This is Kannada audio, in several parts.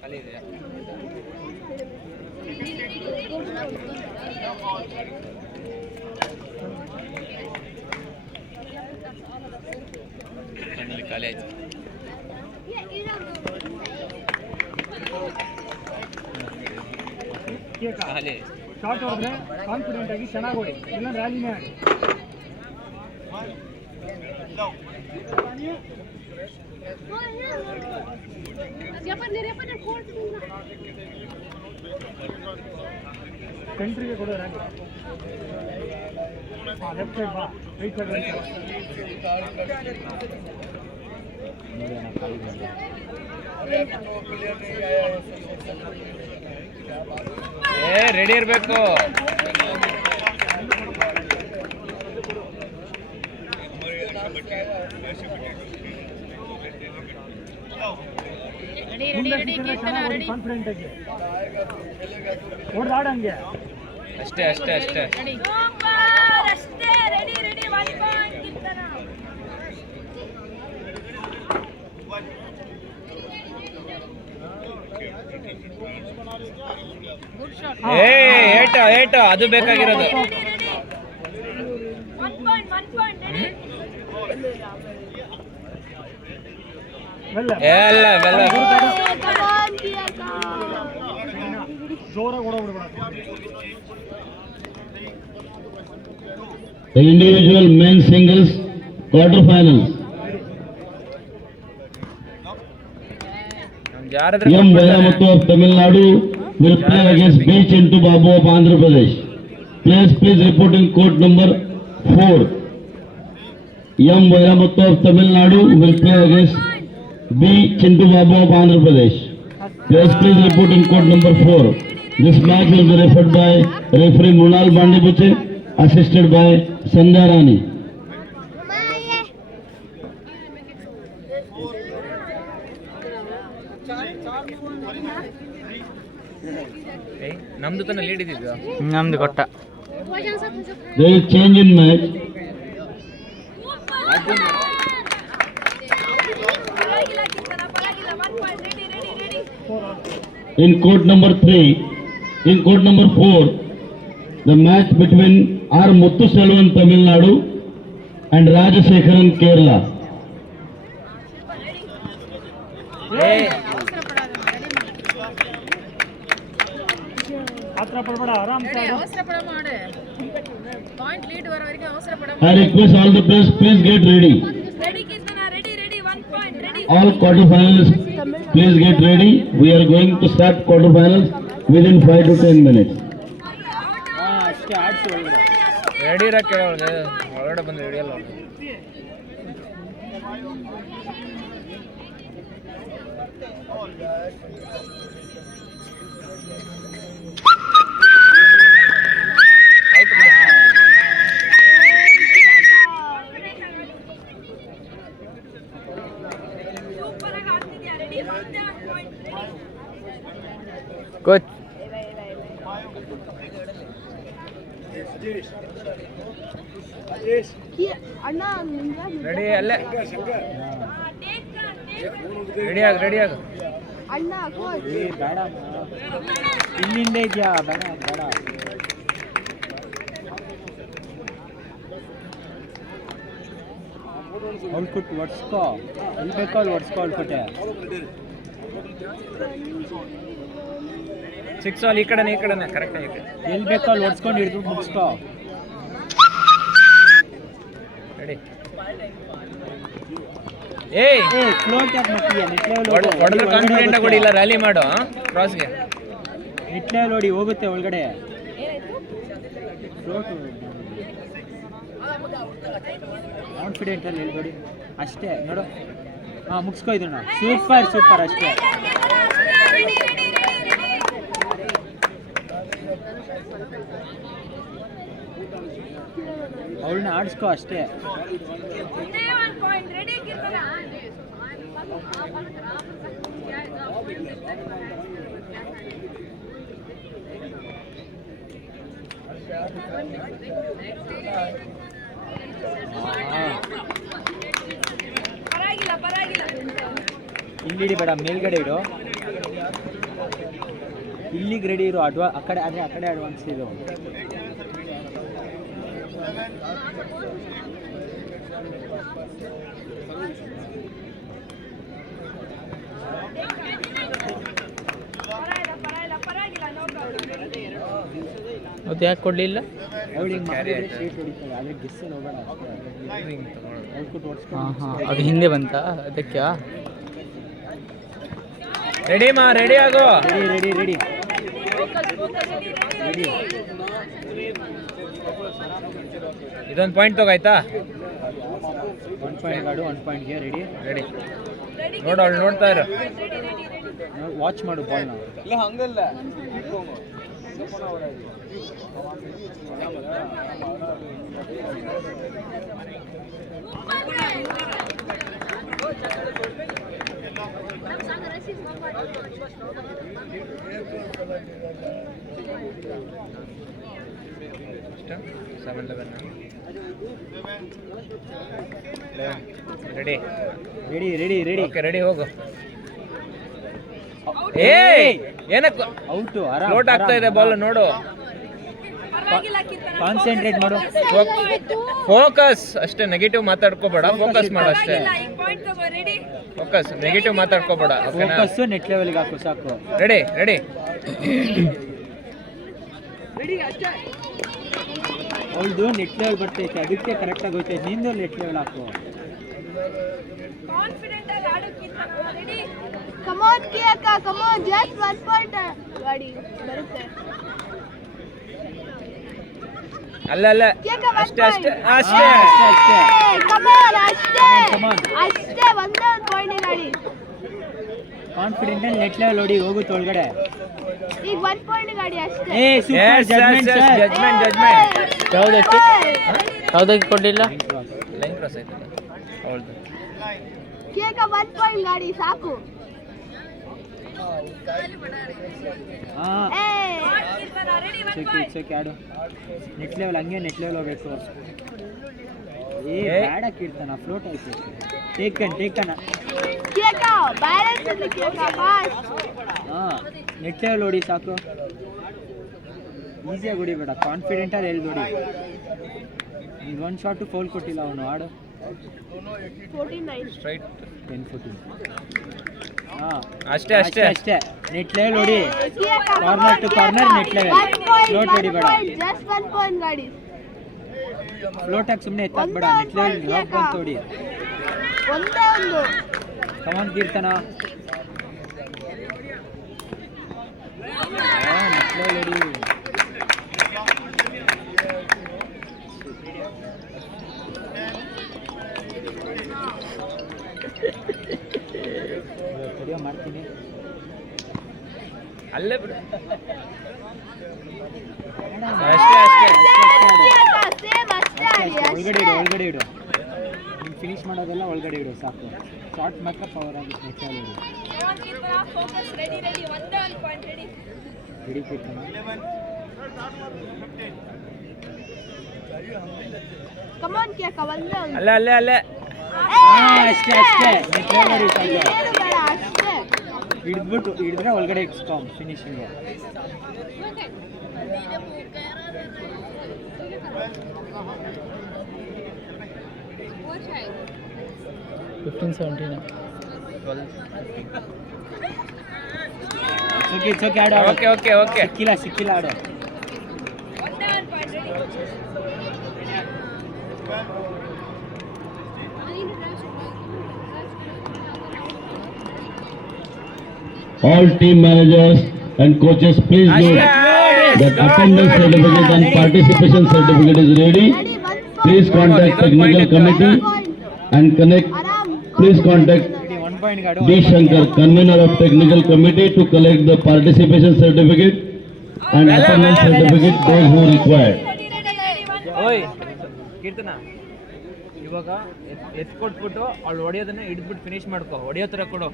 ಖಾಲಿ ಇದೆಯಾ? ಖಾಲಿ ಆಯ್ತು. ಖಾಲಿ ಶಾರ್ಟ್ ಹೊಡೆದ್ರೆ ಕಾನ್ಫಿಡೆಂಟ್ ಆಗಿ ಚೆನ್ನಾಗಿ ಹೊಡಿ, ಇಲ್ಲ ರ್ಯಾಲಿನೇ ಆಗಿ. ಕಂಟ್ರಿಗೆ ಕೊಡೋ ರ್ಯಾಲಿ. ಲೆಫ್ಟ್ ಸೈಡ್ ಬಾ, ರೈಟ್ ಸೈಡ್ ರೈಟ್ ರೆಡಿ ಇರಬೇಕು. ಕಾನ್ಫಿಡೆಂಟ್ ಆಗಿ ಹೊಡೆದಾಡಂಗೆ ಅಷ್ಟೇ ಅಷ್ಟೇ ಅಷ್ಟೇ. ಏಟು ಅದು ಬೇಕಾಗಿರೋದು. The individual men's singles quarterfinals. M. Vayamuthu of Tamil Nadu will play against B. Chintu Babu of Andhra Pradesh. Players please report in court number 4. M. Vayamuthu of Tamil Nadu will play against B. Chintu Babu of Andhra Pradesh. Players please report in court number 4. This match will be referred by referee Munal Bandibuche, assisted by Sandhya Rani. ನಮ್ದು ತನ ಲೀಡ್ ಇದ್ದಿದ್ದು, ನಮ್ದು ಕೊಟ್ಟ. There is change in match. In court number 3, in court number 4, the match between R. Muthuselvan Tamil Nadu and Rajashekharan Kerala. I request all the players, please get ready. All quarterfinals, please get ready. We are going to start quarterfinals within 5 to 10 minutes. Ready ಇರಕ್ಕೆ ಒಳಗಡೆ ಬಂದು ರೆಡಿ ಅಲ್ಲ. ಕೋಚ್ ರೆಡಿ ಅಲ್ಲೇ ರೆಡಿ ಆಗ ಇಲ್ಲಿಂದ ಇದೆಯಾ? ಬೇಡ ಬೇಡ. ಅವ್ಳು ಕೊಟ್ಟು ಒಡ್ಸ್ಕೋ, ಇಲ್ಲಿ ಬೇಕೋ ಅಲ್ಲಿ ಒಡ್ಸ್ಕೋ. ಅವ್ಳು ಕೊಟ್ಟೆ 6 ಅಲ್ಲಿ ಈ ಕಡೆನೇ ಕರೆಕ್ಟ್ ಆಗಿ ಎಲ್ಲಿ ಬೇಕೋ ಅಲ್ಲಿ ಒಡ್ಸ್ಕೊಂಡು ಹಿಡಿದು ಮುಗಿಸ್ಕೋ. ರೆಡಿ. ಹೊಡೆದ್ರೆ ಕಾನ್ಫಿಡೆಂಟ್ ಆಗಿ ಹೊಡಿ, ಇಲ್ಲ ರ್ಯಾಲಿ ಮಾಡು. ಕ್ರಾಸ್ಗೆ ಇಟ್ಲೇ ನೋಡಿ ಹೋಗುತ್ತೆ ಒಳಗಡೆ. ಕಾನ್ಫಿಡೆಂಟ್ ಅಲ್ಲಿ ನೋಡಿ ಅಷ್ಟೇ ನೋಡು. ಹಾಂ ಮುಗಿಸ್ಕೊ ಇದನ್ನ. ಸೂಪರ್ ಸೂಪರ್ ಅಷ್ಟೇ. ಅವಳನ್ನ ಆಡಿಸ್ಕೋ ಅಷ್ಟೇ. ಇಲ್ಲಿ ಬೇಡ, ಮೇಲ್ಗಡೆ ಇಡು. ಇಲ್ಲಿಗೆ ರೆಡಿ ಇರೋ ಆ ಕಡೆ ಅಡ್ವಾನ್ಸ್ ಇದು. ಮತ್ತೆ ಯಾಕೆ ಕೊಡ್ಲಿಲ್ಲ? ಅವಳಿಗೆ ಸ್ಟ್ರೇಟ್ ಹೊಡಿತಾಳೆ, ಆದರೆ ಗೆಸ್ಸಲ್ಲಿ ಹೋಗೋಣ ಅಷ್ಟೇ. ಅದು ಹಿಂದೆ ಬಂತ ಅದಕ್ಕೆ. ರೆಡಿ ಮಾ, ರೆಡಿ ಆಗೋ. ರೆಡಿ ರೆಡಿ ರೆಡಿ ಇದೊಂದು ಪಾಯಿಂಟ್ ತಗೋಯ್ತಾ? 1 ಪಾಯಿಂಟ್ ಆಡು, 1 ಪಾಯಿಂಟ್ಗೆ ರೆಡಿ ರೆಡಿ. ನೋಡು, ಅವಳು ನೋಡ್ತಾ ಇರು. ವಾಚ್ ಮಾಡು ಬಾಲ್ನ. ಇಲ್ಲ ಹಂಗಲ್ಲ. Ready ready ready ready okay, ready ಹೋಗು. ಏ ಏನಕ್ಕೆ ಔಟು? ಆರಾಮ್ ಫ್ಲೋಟ್ ಆಗ್ತಾ ಇದೆ ಬಾಲ್, ನೋಡು. ಕಾನ್ಸಂಟ್ರೇಟ್ ಮಾಡು, ಫೋಕಸ್ ಅಷ್ಟೇ. ನೆಗೆಟಿವ್ ಮಾತಾಡ್ಕೋಬೇಡ, ಫೋಕಸ್ ಮಾಡು ಅಷ್ಟೇ. ಫೋಕಸ್, ನೆಗೆಟಿವ್ ಮಾತಾಡ್ಕೋಬೇಡ. ಓಕೆನಾ? ಫೋಕಸ್ ನೆಟ್ ಲೆವೆಲ್ಗೆ ಹಾಕು ಸಾಕು. Ready ready. ಅವಳದು ನೆಟ್ ಲೆವೆಲ್ ಬರ್ತೈತೆ, ಅದಕ್ಕೆ ಕರೆಕ್ಟಾಗಿ ಹೋಗ್ತೈತೆ. ನಿಂದು ನೆಟ್ ಲೆವೆಲ್ ಹಾಕು. Come on, Kiyaka, come on, just 1 point. ಗಾಡಿ ಬರುತ್ತೆ. ಅಲ್ಲ ಅಲ್ಲ, Kiyaka, 1 ಅಷ್ಟೇ point. ಅಷ್ಟೇ ಅಷ್ಟೇ. ಅಷ್ಟೇ. Come on, ಅಷ್ಟೇ. Come on. ಅಷ್ಟೇ, ಒಂದೇ ಒಂದು ಪಾಯಿಂಟ್ ಗಾಡಿ. ಕಾನ್ಫಿಡೆಂಟ್ ಅಲ್ಲಿ ನೆಟ್ ಲೆವೆಲ್ ಹೊಡಿ, ಹೋಗುತ್ತೆ ಒಳಗಡೆ. ಈಗ 1 ಪಾಯಿಂಟ್ ಗಾಡಿ ಅಷ್ಟೇ. ಏ ಸೂಪರ್ ಜಡ್ಜ್ಮೆಂಟ್ ಸರ್. ಜಡ್ಜ್ಮೆಂಟ್. ಯಾವುದಕ್ಕೆ ಯಾವುದಕ್ಕೆ ಕೊಡಲಿಲ್ಲ? ಲೈನ್ ಕ್ರಾಸ್ ಆಯ್ತಲ್ಲ ಅವಳದು. Kiyaka, 1 ಪಾಯಿಂಟ್ ಗಾಡಿ ಸಾಕು. ಏ ಚೆಕ್ ಆಡು. ನೆಟ್ ಲೆವೆಲ್ ಹಂಗೆ ನೆಟ್ ಲೆವೆಲ್ ಹೋಗ್ಬೇಕು. ಏ ಬೇಡ ಕೀರ್ತನ, ಫ್ಲೋಟ್ ಆಯ್ತು. ಟೇಕನ್ Kiyaka, ಬ್ಯಾಲೆನ್ಸ್ ಇದೆ Kiyaka, ಫಾಸ್ಟ್. ನೆಟ್ ಲೆವೆಲ್ ಹೊಡಿ ಸಾಕು. ಈಸಿಯಾಗಿ ಹೊಡಿಬೇಡ, ಕಾನ್ಫಿಡೆಂಟಲ್ಲಿ ಎಲ್ಲಿ ಹೊಡಿ. ಈಗ 1 ಶಾಟ್ ಫೌಲ್ ಕೊಟ್ಟಿಲ್ಲ ಅವನು. ಆಡು 49. ಸ್ಟ್ರೈಟ್ 10-14. ಅಷ್ಟೇ ಅಷ್ಟೇ ಅಷ್ಟೇ. ನೆಟ್ ಲೆವೆಲ್ ಹೊಡಿ. Kiyaka, corner to corner net level. Float ಹೊಡಿಬೇಡ. just 1 point ಗಾಡಿ. ಫ್ಲೋಟ್ ಆಗಿ ಸುಮ್ಮನೆ ಎತ್ತಾಕ್ಬೇಡ. ನೆಟ್ ಲೆವೆಲ್ ಡ್ರಾಪ್ ಬಂತು ಹೊಡಿ. ಒಂದೇ ಒಂದು. ಕಮಾನ್ ಕೀರ್ತನ. ನೆಟ್ ಲೆವೆಲ್ ಹೊಡಿ. ಸರಿಯೋ ಮಾಡ್ತೀನಿ. ಅಲ್ಲೇ ಬಿಡು. ಅಷ್ಟೇ ಅಷ್ಟೇ. Kiyaka, same ಅಷ್ಟೇ ಆಡಿ, ಒಳಗಡೆ ಅಷ್ಟೇ. ಇಡು, ಒಳಗಡೆ ಇಡು. ನೀನು ಫಿನಿಶ್ ಮಾಡೋದೆಲ್ಲ ಒಳಗಡೆ ಇಡು ಸಾಕು. ಶಾರ್ಟ್ ಮೇಕಪ್ ಪವರ್ ಆಗುತ್ತೆ. ನೆಟ್ ಲೆವೆಲ್ ಹಿಡಿ ಕೀರ್ತನ. Come on, Kiyaka, ಒಂದೇ ಒಂದು. ಅಲ್ಲೇ ಅಲ್ಲೇ ಅಲ್ಲೇ. ಅಷ್ಟೇ ಅಷ್ಟೇ. ನೆಟ್ ಲೆವೆಲ್ ಹೊಡಿ ಸಾಕು. ಏನು ಬೇಡ, ಅಷ್ಟೇ. ಹಿಡಿದ್ರೆ ಒಳಗಡೆ ಇಟ್ಸ್ಕೊ ಫಿನಿಶಿಂಗ್. ಓಕೆ ಆಡು. Okay okay okay. ಸಿಕ್ಕಿಲ್ಲ ಆಡು. All team managers and coaches, please note that attendance certificate and participation certificate is ready. ಗಾಡಿ 1 point. Please contact technical committee and connect. ಆರಾಮ್. Please contact 1 point god. D. Shankar, convener of technical committee, to collect the participation certificate and attendance certificate those who require. ಓಯ್ ಕೀರ್ತನ, ಇವಾಗ ಎತ್ ಕೊಟ್ಬಿಟ್ಟು ಅವಳು ಹೊಡಿಯೋದನ್ನ ಹಿಡಿದ್ಬಿಟ್ಟು ಫಿನಿಶ್ ಮಾಡ್ಕೊ. ಹೊಡಿಯೋ ಥರ ಕೊಡು.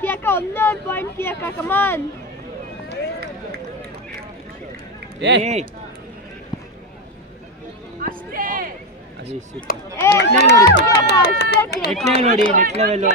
Kiyaka, ಒಂದೇ ಒಂದು ಪಾಯಿಂಟ್ Kiyaka, come on. ಏ ಏ ಅಷ್ಟೇ ನೆಟ್ ಲೆವೆಲ್ ನೋಡಿ, net level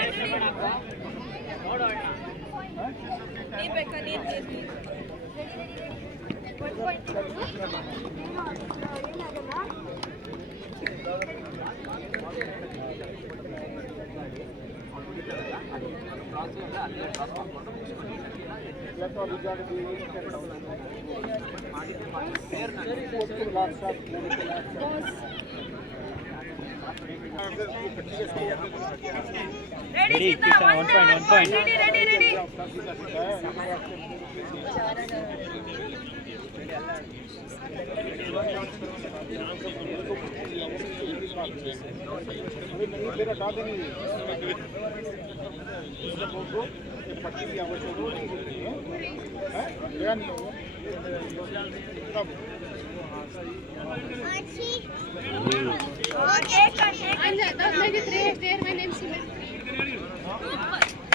Ready, Kirtan, 1 point. Ready.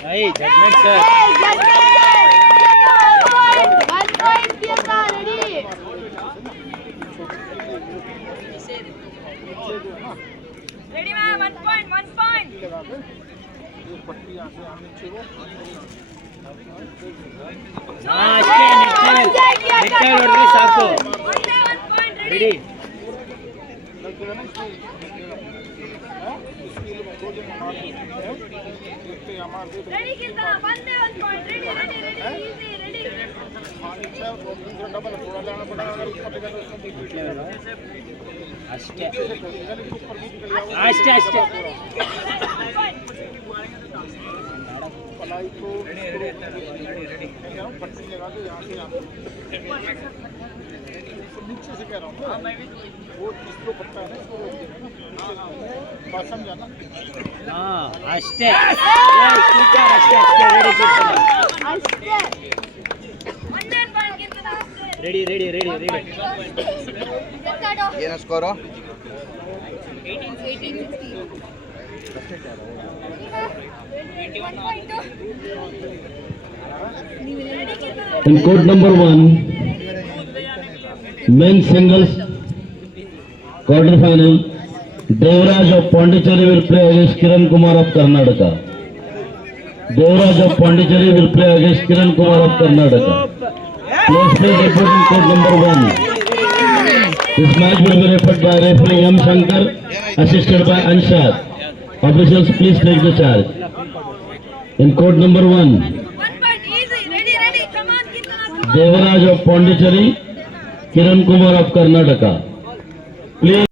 Hey, judgment sir. Ready, ma'am. 1 point. ಅಷ್ಟೇ ನೆಟ್ ಲೆವೆಲ್ ಹೊಡೆದ್ರೆ ಸಾಕು. Only 1 point. Ready Ready, Kirtan. 1 point. Ready. Easy. Ready. ಅಷ್ಟೇ नीचे से कह रहा हूँ वो जिसको पता है ना बात समझा ना ಅಷ್ಟೇ ಸೂಪರ್ ಅಷ್ಟೇ ರೆಡಿ ಏನು score? 18-16. In court number 1, men's singles quarter final, Devraj of Pondicherry will play against Kiran Kumar of Karnataka. Devraj of Pondicherry will play against Kiran Kumar of Karnataka. Please play reporting court number 1. This match will be referred by referee M. Shankar, assisted by Anshad. Officials, please take the charge. In court number 1, 1 point. Easy. Ready. Come on, Kirtan. Devraj of Pondicherry, Kiran Kumar of Karnataka. Please.